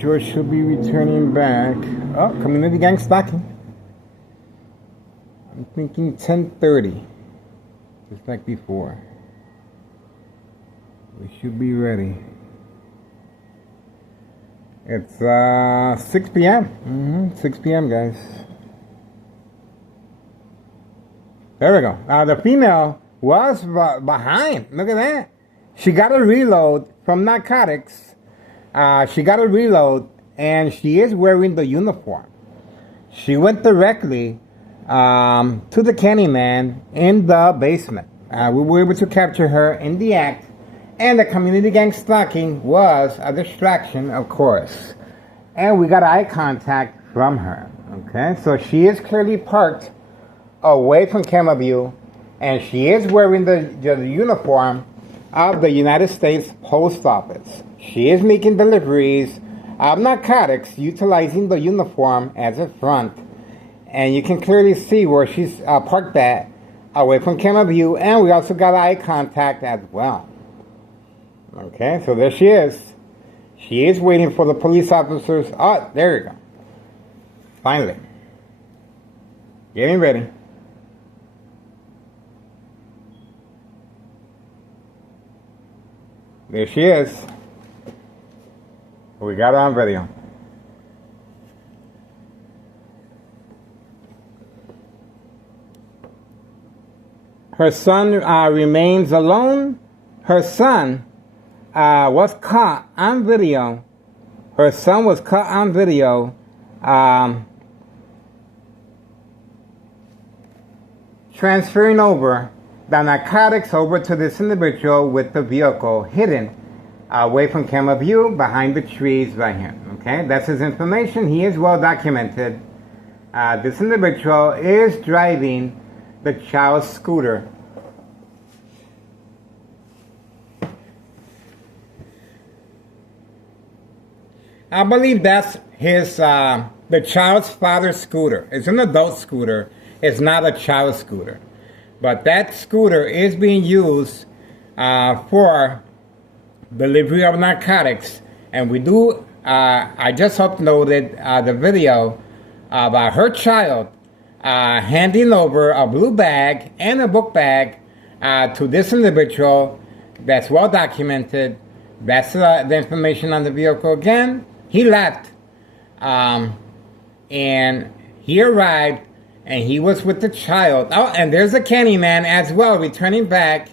George should be returning back. Oh, community gang stocking. I'm thinking 10:30, just like before. We should be ready. It's 6 p.m. 6 p.m. guys. There we go. The female was behind. Look at that. She got a reload from narcotics. She got a reload, and she is wearing the uniform. She went directly to the Candyman in the basement. We were able to capture her in the act, and the community gang stalking was a distraction, of course. And we got eye contact from her. Okay, so she is clearly parked away from camera view, and she is wearing the uniform of the United States Post Office. She is making deliveries of narcotics utilizing the uniform as a front. And you can clearly see where she's parked at, away from camera view, and we also got eye contact as well. Okay, so there she is. She is waiting for the police officers. Oh, there you go. Finally. Getting ready. There she is. We got her on video. Her son remains alone. Her son was caught on video. Her son was caught on video transferring over the narcotics over to this individual with the vehicle hidden away from camera view behind the trees right here. Okay, that's his information. He is well documented. This individual is driving the child's scooter. I believe that's his, the child's father's scooter. It's an adult scooter. It's not a child scooter. But that scooter is being used for delivery of narcotics. And we do, I just uploaded the video about her child handing over a blue bag and a book bag to this individual that's well documented. That's the information on the vehicle again. He left and he arrived and he was with the child. Oh, and there's a Candyman as well, returning back,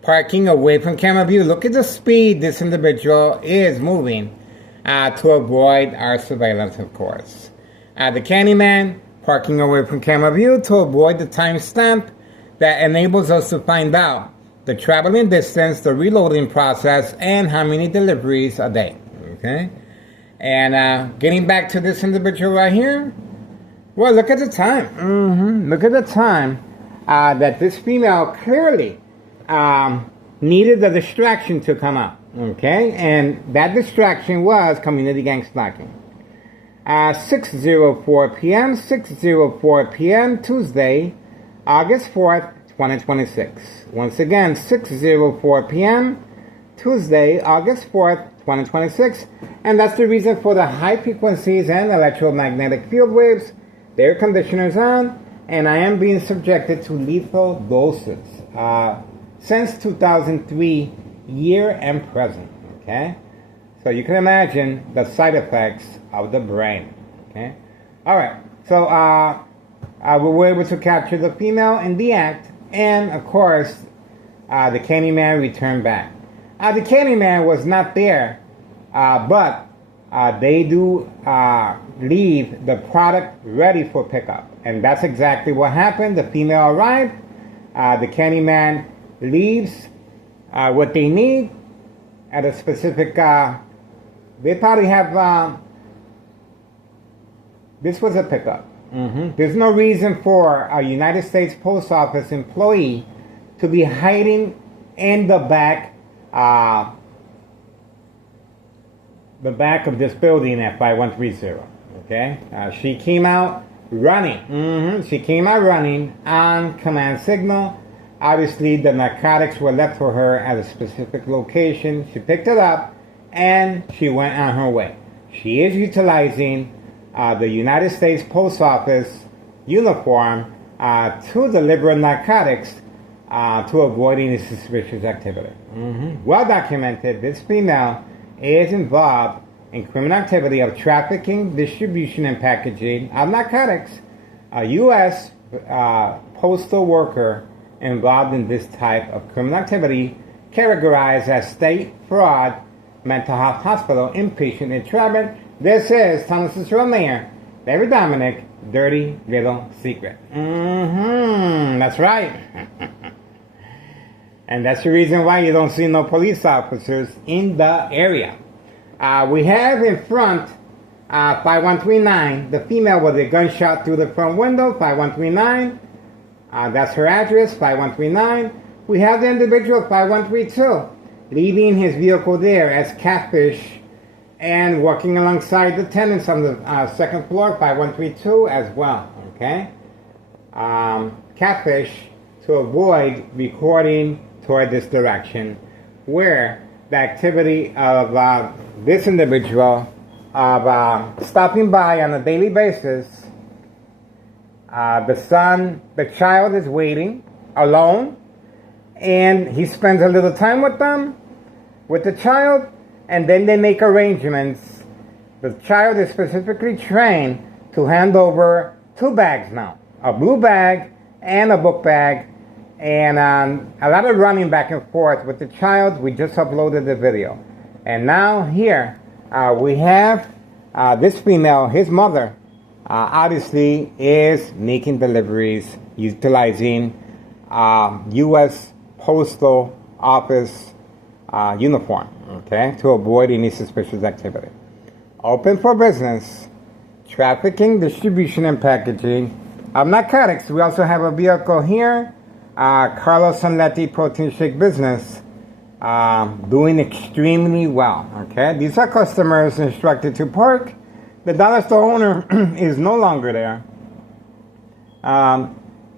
parking away from camera view. Look at the speed this individual is moving to avoid our surveillance, of course. The Candyman parking away from camera view to avoid the timestamp that enables us to find out the traveling distance, the reloading process, and how many deliveries a day. Okay? And getting back to this individual right here, well, look at the time. Look at the time that this female clearly needed the distraction to come up. Okay? And that distraction was community gang stalking. 6:04 p.m., 6:04 p.m., Tuesday, August 4th, 2026. Once again, 6:04 p.m., Tuesday, August 4th, 2026. And that's the reason for the high frequencies and electromagnetic field waves, the air conditioners on, and I am being subjected to lethal doses since 2003, year and present. Okay? So you can imagine the side effects of the brain. Okay? Alright, so we were able to capture the female in the act, and of course, the Candyman returned back. The Candyman was not there, but they do leave the product ready for pickup. And that's exactly what happened. The female arrived. The Candyman leaves what they need at a specific... they probably have... this was a pickup. There's no reason for a United States Post Office employee to be hiding in the back of this building at 5130. Okay? She came out running. She came out running on command signal. Obviously, the narcotics were left for her at a specific location. She picked it up and she went on her way. she is utilizing the United States Post Office uniform to deliver narcotics to avoid any suspicious activity. Well documented, this female is involved in criminal activity of trafficking, distribution, and packaging of narcotics. A U.S. postal worker involved in this type of criminal activity, categorized as state fraud, mental health hospital, inpatient entrapment. This is Thomas's real mayor, David Dominic, dirty little secret. That's right. And that's the reason why you don't see no police officers in the area. We have in front 5139, the female with a gunshot through the front window, 5139. That's her address, 5139. We have the individual, 5132, leaving his vehicle there as Catfish and walking alongside the tenants on the second floor, 5132 as well, okay? Catfish to avoid recording toward this direction, where the activity of this individual of stopping by on a daily basis. The child is waiting alone, and he spends a little time with them, with the child, and then they make arrangements. The child is specifically trained to hand over 2 bags now, a blue bag and a book bag, and a lot of running back and forth with the child. We just uploaded the video. And now here we have this female, his mother, obviously is making deliveries utilizing U.S. Postal Office uniform, okay, to avoid any suspicious activity. Open for business, trafficking, distribution, and packaging of narcotics. We also have a vehicle here, Carlos Sanletti Protein Shake Business, doing extremely well, okay. These are customers instructed to park. The dollar store owner is no longer there.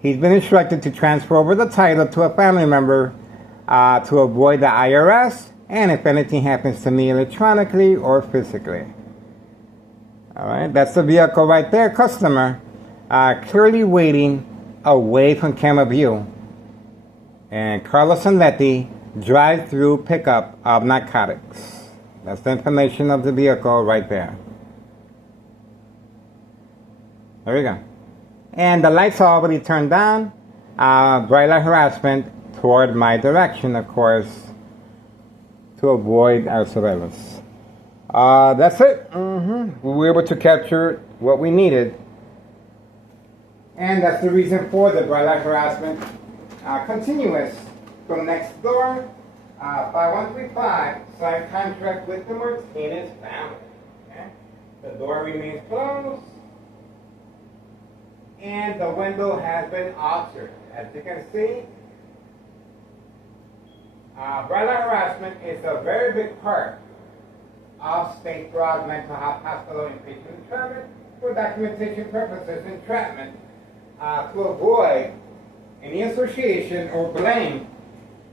He's been instructed to transfer over the title to a family member to avoid the IRS, and if anything happens to me electronically or physically. All right, that's the vehicle right there. Customer clearly waiting away from camera view. And Carlos Sanletti drive-through pickup of narcotics. That's the information of the vehicle right there. There we go. And the lights are already turned down. Bright light harassment toward my direction, of course, to avoid our surveillance. That's it. We were able to capture what we needed. And that's the reason for the bright light harassment. Continuous from next door, 5135, signed contract with the Martinez family. Okay? The door remains closed, and the window has been altered. As you can see, bright light harassment is a very big part of state fraud, mental health hospital, inpatient entrapment for documentation purposes, entrapment to avoid any association or blame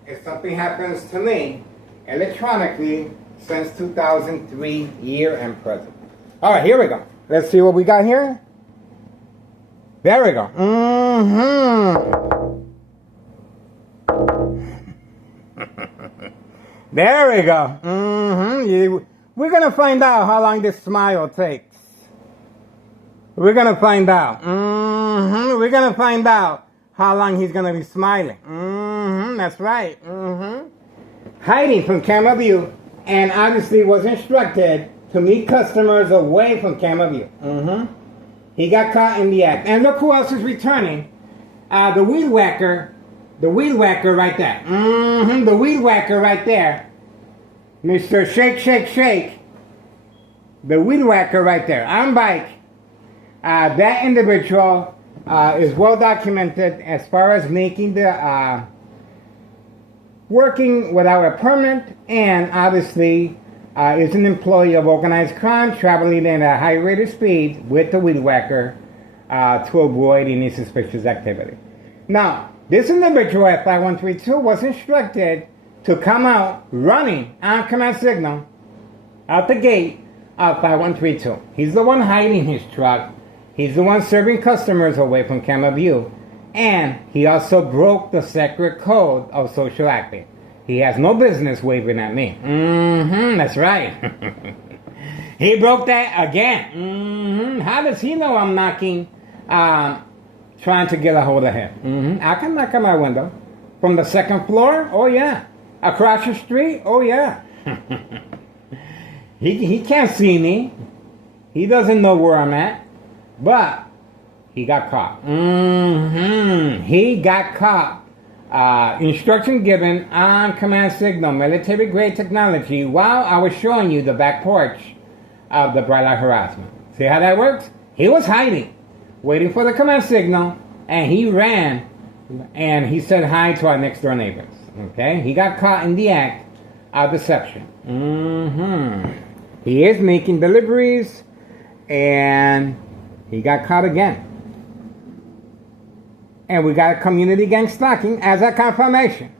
if something happens to me electronically since 2003, year and present. All right, here we go. Let's see what we got here. There we go. There we go. We're going to find out how long this smile takes. We're going to find out. We're going to find out how long he's going to be smiling. That's right. Hiding from camera view, and obviously was instructed to meet customers away from camera view. He got caught in the act. And look who else is returning. The weed whacker right there. The weed whacker right there. Mr. Shake, Shake, Shake. The weed whacker right there. On bike. That individual is well documented as far as making the working without a permit, and obviously is an employee of organized crime, traveling at a high rate of speed with the weed whacker to avoid any suspicious activity. Now, this individual at 5132 was instructed to come out running on command signal out the gate of 5132. He's the one hiding his truck. He's the one serving customers away from camera view. And he also broke the sacred code of social acting. He has no business waving at me. That's right. He broke that again. How does he know I'm knocking, trying to get a hold of him? I can knock on my window. From the second floor? Oh, yeah. Across the street? Oh, yeah. He can't see me. He doesn't know where I'm at. But he got caught. He got caught. Instruction given on command signal, military grade technology, while I was showing you the back porch of the bright light harassment. See how that works? He was hiding, waiting for the command signal, and he ran and he said hi to our next door neighbors. Okay? He got caught in the act of deception. He is making deliveries, and he got caught again. And we got a community gang stalking as a confirmation.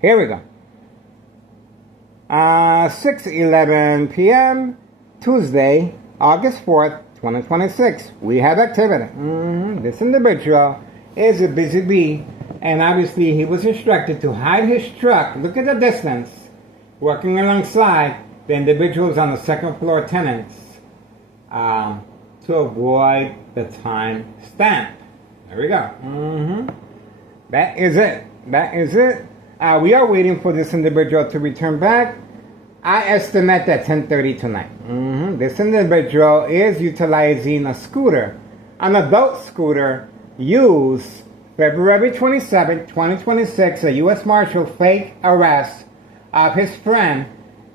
Here we go. 6:11 p.m. Tuesday, August 4th, 2026. We have activity. This individual is a busy bee, and obviously he was instructed to hide his truck. Look at the distance. Working alongside the individuals on the second floor tenants to avoid the time stamp. There we go. That is it. That is it. We are waiting for this individual to return back. I estimate that 10:30 tonight. This individual is utilizing a scooter, an adult scooter, used February 27, 2026, a U.S. Marshal fake arrest of his friend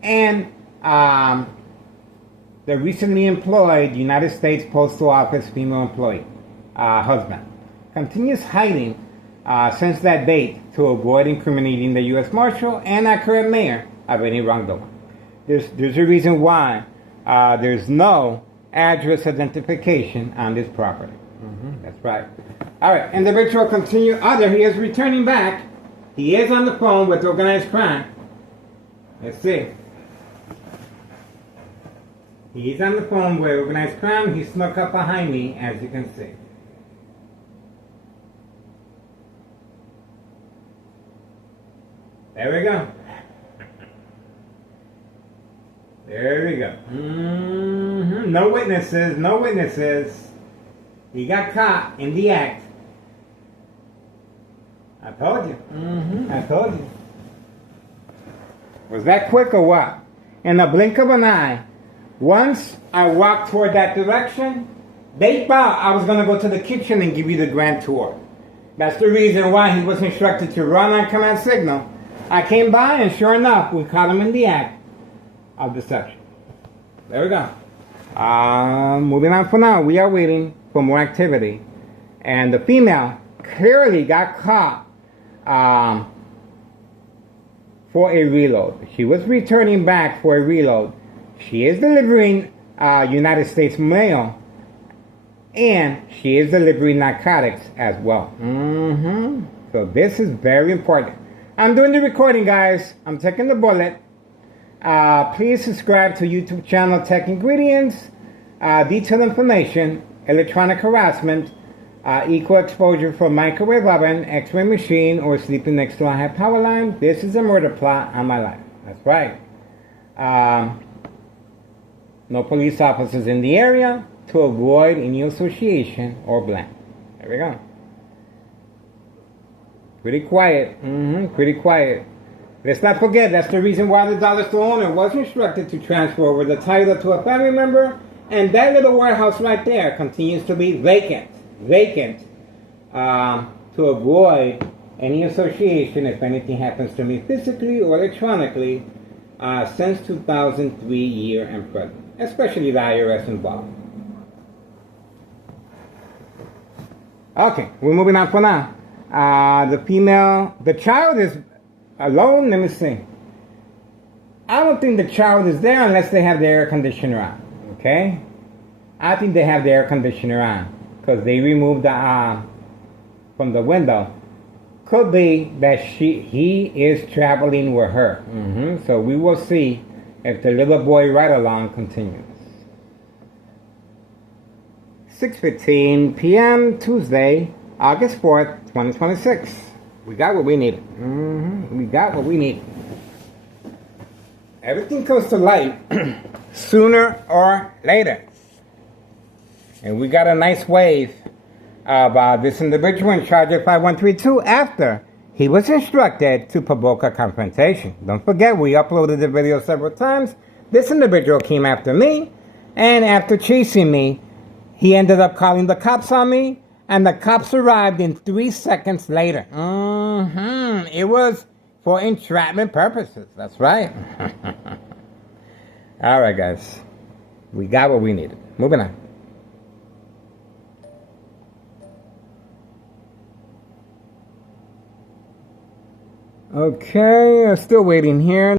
and the recently employed United States Postal Office female employee, husband. Continues hiding since that date to avoid incriminating the U.S. Marshal and our current mayor of any wrongdoing. There's a reason why there's no address identification on this property. That's right. All right, individual continue. There he is returning back. He is on the phone with organized crime. Let's see. He's on the phone with organized crime. He snuck up behind me, as you can see. There we go. There we go. No witnesses, no witnesses. He got caught in the act. I told you. I told you. Was that quick or what? In the blink of an eye, once I walked toward that direction, they thought I was going to go to the kitchen and give you the grand tour. That's the reason why he was instructed to run on command signal. I came by, and sure enough, we caught him in the act of deception. There we go. Moving on for now. We are waiting for more activity. And the female clearly got caught for a reload. She was returning back for a reload. She is delivering United States mail, and she is delivering narcotics as well. So this is very important. I'm doing the recording, guys. I'm taking the bullet. Please subscribe to YouTube channel Tech Ingredients. Detailed information, electronic harassment, equal exposure for microwave oven, x-ray machine, or sleeping next to a high power line. This is a murder plot on my life. That's right. No police officers in the area to avoid any association or blame. There we go. Pretty quiet. Pretty quiet. Let's not forget, that's the reason why the dollar store owner was instructed to transfer over the title to a family member, and that little warehouse right there continues to be vacant. To avoid any association if anything happens to me physically or electronically since 2003 year and present, especially the IRS involved. Okay, we're moving on for now. The child is alone. Let me see. I don't think the child is there unless they have the air conditioner on. Okay? I think they have the air conditioner on because they removed the from the window. Could be that he is traveling with her. So we will see if the little boy ride along continues. 6:15 p.m. Tuesday, August 4th, 2026. We got what we needed. We got what we needed. Everything comes to light sooner or later. And we got a nice wave of this individual in charge of 5132 after he was instructed to provoke a confrontation. Don't forget, we uploaded the video several times. This individual came after me, and after chasing me, he ended up calling the cops on me, and the cops arrived in 3 seconds later. It was for entrapment purposes. That's right. All right, guys. We got what we needed. Moving on. Okay, I'm still waiting here.